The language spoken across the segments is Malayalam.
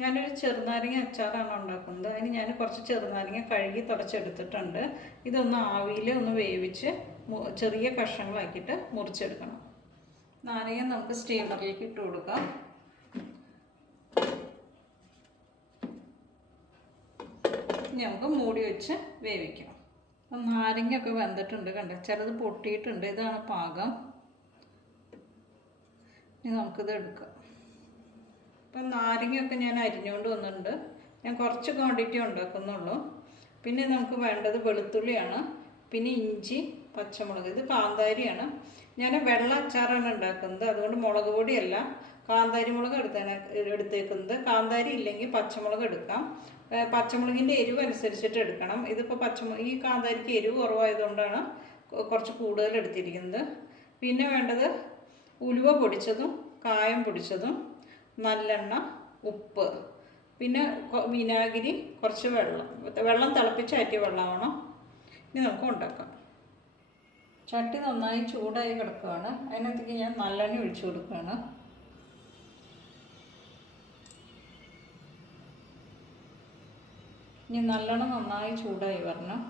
ഞാനൊരു ചെറുനാരങ്ങ അച്ചാറാണ് ഉണ്ടാക്കുന്നത്. അതിന് ഞാൻ കുറച്ച് ചെറുനാരങ്ങ കഴുകി തുടച്ചെടുത്തിട്ടുണ്ട്. ഇതൊന്ന് ആവിയിൽ ഒന്ന് വേവിച്ച് ചെറിയ കഷ്ണങ്ങളാക്കിയിട്ട് മുറിച്ചെടുക്കണം. നാരങ്ങ നമുക്ക് സ്റ്റീമറിലേക്ക് ഇട്ട് കൊടുക്കാം. ഇനി നമുക്ക് മൂടി വെച്ച് വേവിക്കാം. അപ്പം നാരങ്ങയൊക്കെ വെന്തിട്ടുണ്ട്, കണ്ടോ, ചിലത് പൊട്ടിയിട്ടുണ്ട്. ഇതാണ് പാകം. ഇനി നമുക്കിത് എടുക്കാം. അപ്പം നാരങ്ങയൊക്കെ ഞാൻ അരിഞ്ഞുകൊണ്ട് വന്നിട്ടുണ്ട്. ഞാൻ കുറച്ച് ക്വാണ്ടിറ്റി ഉണ്ടാക്കുന്നുള്ളൂ. പിന്നെ നമുക്ക് വേണ്ടത് വെളുത്തുള്ളിയാണ്, പിന്നെ ഇഞ്ചി, പച്ചമുളക്. ഇത് കാന്താരിയാണ്. ഞാൻ വെള്ള അച്ചാറാണ് ഉണ്ടാക്കുന്നത്, അതുകൊണ്ട് മുളക് പൊടിയല്ല, കാന്താരി മുളക് എടുത്തേക്കുന്നത്. കാന്താരി ഇല്ലെങ്കിൽ പച്ചമുളക് എടുക്കാം. പച്ചമുളകിൻ്റെ എരിവ് അനുസരിച്ചിട്ട് എടുക്കണം. ഇതിപ്പോൾ ഈ കാന്താരിക്ക് എരിവ് കുറവായതുകൊണ്ടാണ് കുറച്ച് കൂടുതൽ എടുത്തിരിക്കുന്നത്. പിന്നെ വേണ്ടത് ഉലുവ പൊടിച്ചതും കായം പൊടിച്ചതും നല്ലെണ്ണ, ഉപ്പ്, പിന്നെ വിനാഗിരി, കുറച്ച് വെള്ളം തിളപ്പിച്ചാറ്റിയ വെള്ളമാണ്. ഇനി നമുക്ക് ഉണ്ടാക്കാം. ചട്ടി നന്നായി ചൂടായി കിടക്കുകയാണ്. അതിനകത്തേക്ക് ഞാൻ നല്ലെണ്ണ ഒഴിച്ചു കൊടുക്കുകയാണ്. ഇനി നല്ലെണ്ണ നന്നായി ചൂടായി വരണം.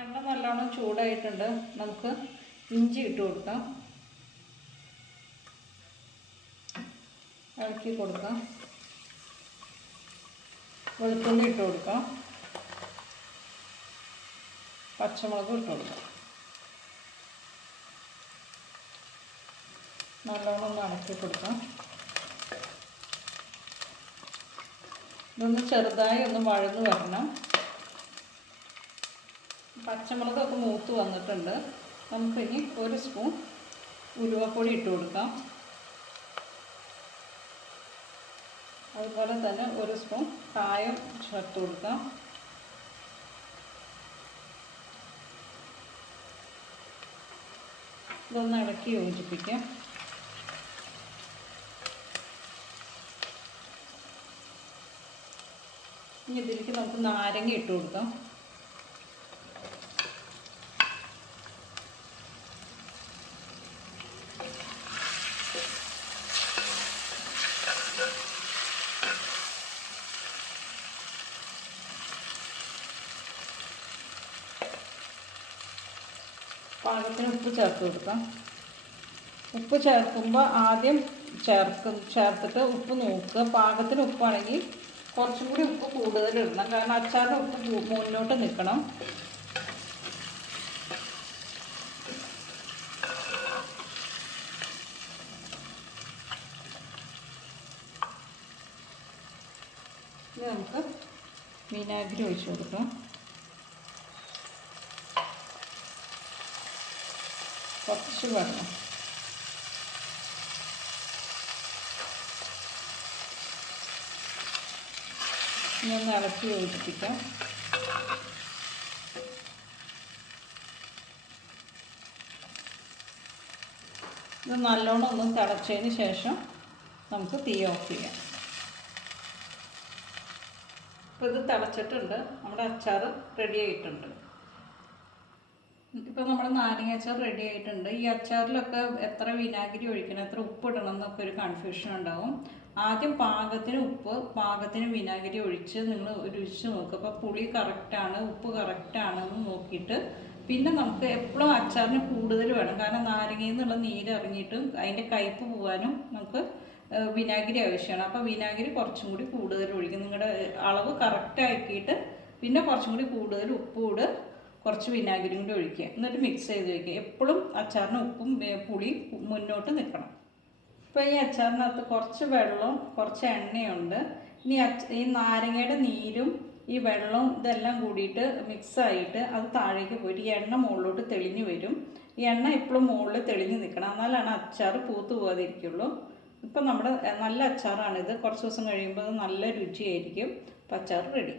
എണ്ണ നല്ലോണം ചൂടായിട്ടുണ്ട്. നമുക്ക് ഇഞ്ചി ഇട്ട് കൊടുക്കാം, ഇളക്കി കൊടുക്കാം. വെളുത്തുള്ളി ഇട്ട് കൊടുക്കാം, പച്ചമുളകും ഇട്ട് കൊടുക്കാം. നല്ലോണം ഒന്ന് ഇളക്കി കൊടുക്കാം. ഇതൊന്ന് ചെറുതായി ഒന്ന് വഴന്ന് വരണം. പച്ചമുളകൊക്കെ മൂത്ത് വന്നിട്ടുണ്ട്. നമുക്കിനി 1 സ്പൂൺ ഉലുവപ്പൊടി ഇട്ട് കൊടുക്കാം. അതുപോലെ തന്നെ 1 സ്പൂൺ കായം ചേർത്ത് കൊടുക്കാം. ഇതൊന്ന് ഇളക്കി യോജിപ്പിക്കാം. ഇനി ഇതിലേക്ക് നമുക്ക് നാരങ്ങ ഇട്ട് കൊടുക്കാം. പാകത്തിന് ഉപ്പ് ചേർത്ത് കൊടുക്കാം. ഉപ്പ് ചേർക്കുമ്പോൾ ആദ്യം ചേർത്തിട്ട് ഉപ്പ് നോക്കുക. പാകത്തിന് ഉപ്പാണെങ്കിൽ കുറച്ചും കൂടി ഉപ്പ് കൂടുതൽ ഇടണം, കാരണം അച്ചാറിന് ഉപ്പ് മുന്നോട്ട് നിൽക്കണം. ഇനി നമുക്ക് വിനാഗിരി ഒഴിച്ച് കൊടുക്കാം. കുറച്ച് വെള്ളം. ഇനി ഒന്ന് ഇളക്കി യോജിപ്പിക്കാം. ഇത് നല്ലോണം ഒന്ന് തിളച്ചതിന് ശേഷം നമുക്ക് തീ ഓഫ് ചെയ്യാം. ഇപ്പോൾ ഇത് തിളച്ചിട്ടുണ്ട്. നമ്മുടെ അച്ചാർ റെഡി ആയിട്ടുണ്ട്. ഇപ്പോൾ നമ്മുടെ നാരങ്ങ അച്ചാർ റെഡി ആയിട്ടുണ്ട്. ഈ അച്ചാറിലൊക്കെ എത്ര വിനാഗിരി ഒഴിക്കണം, എത്ര ഉപ്പ് ഇടണം എന്നൊക്കെ ഒരു കൺഫ്യൂഷൻ ഉണ്ടാവും. ആദ്യം പാകത്തിന് ഉപ്പ്, പാകത്തിന് വിനാഗിരി ഒഴിച്ച് നിങ്ങൾ രുചിച്ച് നോക്കുക. അപ്പോൾ പുളി കറക്റ്റാണ്, ഉപ്പ് കറക്റ്റാണെന്ന് നോക്കിയിട്ട് പിന്നെ നമുക്ക് എപ്പോഴും അച്ചാറിന് കൂടുതൽ വേണം, കാരണം നാരങ്ങയിൽ നിന്നുള്ള നീര് ഇറങ്ങിയിട്ടും അതിൻ്റെ കയ്പ്പ് പോകാനും നമുക്ക് വിനാഗിരി ആവശ്യമാണ്. അപ്പോൾ വിനാഗിരി കുറച്ചും കൂടി കൂടുതൽ ഒഴിക്കും. നിങ്ങളുടെ അളവ് കറക്റ്റ് ആക്കിയിട്ട് പിന്നെ കുറച്ചും കൂടി കൂടുതൽ ഉപ്പൂട് കുറച്ച് വിനാഗിരിയും കൂടി ഒഴിക്കുക. എന്നിട്ട് മിക്സ് ചെയ്ത് വയ്ക്കുക. എപ്പോഴും അച്ചാറിന് ഉപ്പും പുളിയും മുന്നോട്ട് നിൽക്കണം. ഇപ്പോൾ ഈ അച്ചാറിനകത്ത് കുറച്ച് വെള്ളവും കുറച്ച് എണ്ണയുണ്ട്. ഇനി ഈ നാരങ്ങയുടെ നീരും ഈ വെള്ളവും ഇതെല്ലാം കൂടിയിട്ട് മിക്സായിട്ട് അത് താഴേക്ക് പോയിട്ട് ഈ എണ്ണ മുകളിലോട്ട് തെളിഞ്ഞു വരും. ഈ എണ്ണ എപ്പോഴും മുകളിൽ തെളിഞ്ഞ് നിൽക്കണം, എന്നാലാണ് അച്ചാർ പൂത്ത് പോകാതിരിക്കുള്ളൂ. ഇപ്പം നമ്മുടെ നല്ല അച്ചാറാണിത്. കുറച്ച് ദിവസം കഴിയുമ്പോൾ നല്ല രുചിയായിരിക്കും. അപ്പം അച്ചാർ റെഡി.